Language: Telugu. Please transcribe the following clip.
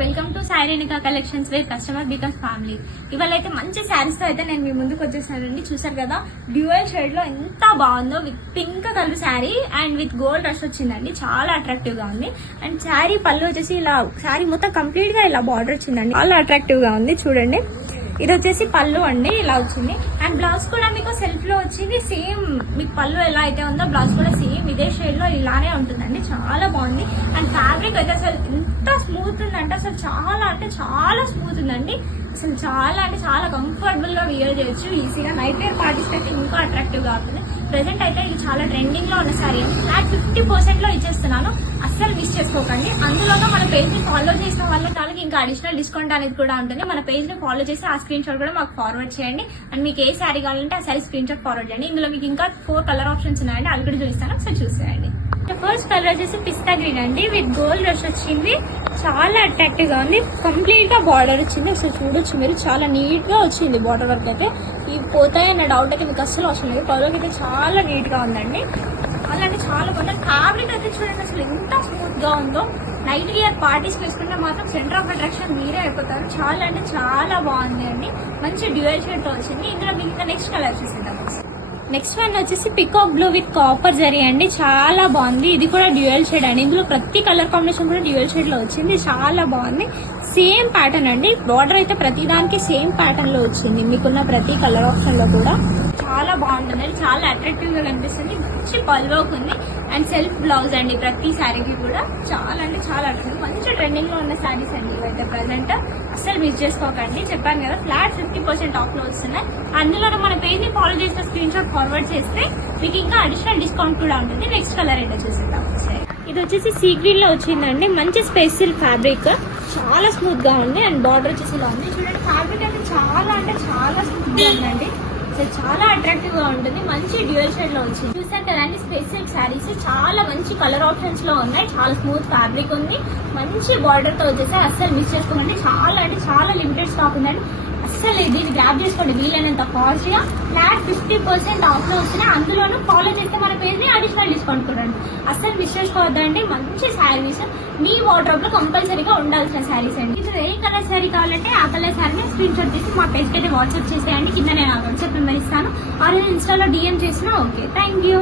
Welcome to Sai Renuka collections wear customer becomes family. ఇవాళ అయితే మంచి శారీస్ తో అయితే నేను మీ ముందుకు వచ్చేసానండి. చూసారు కదా డ్యూయల్ షేడ్ లో ఎంత బాగుందో, with pink colour sari and with gold rush వచ్చిందండి. చాలా అట్రాక్టివ్ గా ఉంది. అండ్ శారీ పళ్ళు వచ్చేసి ఇలా శారీ మొత్తం కంప్లీట్ గా ఇలా బార్డర్ వచ్చిందండి. చాలా అట్రాక్టివ్ గా ఉంది. చూడండి, ఇది వచ్చేసి పళ్ళు అండి, ఇలా వచ్చింది. అండ్ బ్లౌజ్ కూడా మీకు సెల్ఫ్ లో వచ్చింది. సేమ్ మీకు పళ్ళు ఎలా అయితే ఉందో బ్లౌజ్ కూడా సేమ్ ఇదే షేడ్ లో ఇలానే ఉంటుందండి. చాలా బాగుంది. అండ్ ఫ్యాబ్రిక్ అయితే అసలు ఎంత స్మూత్ ఉందంటే అసలు చాలా స్మూత్ ఉందండి. అసలు చాలా అంటే చాలా కంఫర్టబుల్ గా వియర్ చేయొచ్చు ఈజీగా. నైట్ వేర్ పార్టీస్ అయితే ఇంకా అట్రాక్టివ్ గా ఉంటుంది. ప్రెసెంట్ అయితే ఇది చాలా ట్రెండింగ్ లో ఉన్న సారీ అండి. ఫ్లాట్ 50% లో ఇచ్చేస్తున్నాను. అస్సలు మిస్ చేసుకోకండి. అందులోనూ మన పేజ్ ని ఫాలో చేసిన వాళ్ళకి ఇంకా అడిషనల్ డిస్కౌంట్ అనేది కూడా ఉంటుంది. మన పేజ్ ని ఫాలో చేసి ఆ స్క్రీన్ షాట్ కూడా మాకు ఫార్వర్డ్ చేయండి. అండ్ మీకు ఏ శారీ కావాలంటే ఆ శారీ స్క్రీన్ షాట్ ఫార్వర్డ్ చేయండి. ఇందులో మీకు ఇంకా 4 కలర్ ఆప్షన్స్ ఉన్నాయండి. అవి కూడా చూపిస్తాను, ఒకసారి చూసేయండి. ఫస్ట్ కలర్ వచ్చేసి పిస్తా గ్రీన్ అండి, విత్ గోల్డ్ రష్ వచ్చింది. చాలా అట్రాక్టివ్ గా ఉంది. కంప్లీట్ గా బార్డర్ వచ్చింది. అసలు చూడొచ్చు మీరు, చాలా నీట్ గా వచ్చింది బార్డర్ వర్క్ అయితే. ఇవి పోతాయన్న డౌట్ అయితే మీకు అస్సలు అవసరం లేదు. కలర్ అయితే చాలా నీట్ గా ఉందండి. అలాంటి చాలా బాగుంది. ఫ్యాబ్రిక్ అయితే చూడండి అసలు ఎంత స్మూత్ గా ఉందో. నైట్ ఇయర్ పార్టీస్ వేసుకుంటే మాత్రం సెంటర్ ఆఫ్ అట్రాక్షన్ మీరే అయిపోతారు. చాలా అంటే చాలా బాగుంది అండి. మంచి డ్యూయల్ షేడ్ తో వచ్చింది. ఇందులో మీకు ఇంకా నెక్స్ట్ కలర్ చూసేద్దాం. నెక్స్ట్ వన్ వచ్చేసి peacock blue with copper zari అండి. చాలా బాగుంది. ఇది కూడా డ్యూయల్ షేడ్ అండి. ఇందులో ప్రతి కలర్ కాంబినేషన్ కూడా డ్యూయల్ షేడ్ లో వచ్చింది. చాలా బాగుంది. సేమ్ ప్యాటర్న్ అండి. బార్డర్ అయితే ప్రతి దానికి సేమ్ ప్యాటర్న్ లో వచ్చింది. మీకున్న ప్రతి కలర్ ఆప్షన్ లో కూడా చాలా బాగుంటుంది. చాలా అట్రాక్టివ్ గా కనిపిస్తుంది. మంచి పల్వర్క్ ఉంది. అండ్ సెల్ఫ్ బ్లౌజ్ అండి ప్రతి శారీకి కూడా. చాలా అంటే చాలా అట్రాక్టివ్. మంచి ట్రెండింగ్ లో ఉన్న శారీస్ అండి ఇవైతే ప్రెసెంట్. అస్సలు మిస్ చేసుకోకండి. చెప్పాను కదా ఫ్లాట్ 50% ఆఫ్ లో వస్తున్నాయి. అందులో మన పేజ్ ని ఫాలో చేసిన స్క్రీన్ షాట్ ఫార్వర్డ్ చేస్తే మీకు ఇంకా అడిషనల్ డిస్కౌంట్ కూడా ఉంటుంది. నెక్స్ట్ కలర్ ఏంటో చూసేద్దాం. ఇది వచ్చేసి సీ గ్రీన్ లో వచ్చిందండి. మంచి స్పెషల్ ఫ్యాబ్రిక్, చాలా స్మూత్ గా ఉంది. అండ్ బార్డర్ వచ్చేసి ఇలా ఉంది. చూడండి, ఫ్యాబ్రిక్ అయితే చాలా అంటే చాలా స్మూత్ గా ఉందండి. అసలు చాలా అట్రాక్టివ్ గా ఉంటుంది. మంచి డ్యూయల్ షేడ్ లో వచ్చింది. చూసారు కదండి, స్పెషల్ శారీస్ చాలా మంచి కలర్ ఆప్షన్స్ లో ఉన్నాయి. చాలా స్మూత్ ఫ్యాబ్రిక్ ఉంది. మంచి బార్డర్ తో వచ్చేసి అస్సలు మిస్ చేసుకోండి. చాలా అంటే చాలా లిమిటెడ్ స్టాక్ ఉందండి. అస్సలు దీన్ని గ్రాప్ చేసుకోండి వీలైనంత ఫాస్ట్ గా. ఫ్లాట్ 50% ఆఫ్ లో వచ్చినా అందులోనూ ఫాలో చేస్తే మన పేజ్ ని అడిషనల్ డిస్కౌంట్ కూడా. అస్సలు మిస్ చేసుకోవద్దండి. మంచి శారీస్ మీ వార్డ్రోబ్ లో కంపల్సరీగా ఉండాల్సిన శారీస్ అండి. ఇది ఏ కలర్ శారీ కావాలంటే ఆ కలర్ శారీని స్క్రీన్ షాట్ తీసి మా పేజ్ కి అయితే వాట్సాప్ చేసేయండి. కింద నేను వాట్సాప్ నెంబర్ ఇస్తాను. ఆల్రెడీ ఇన్స్టాలో DM చేసినా ఓకే. Thank you.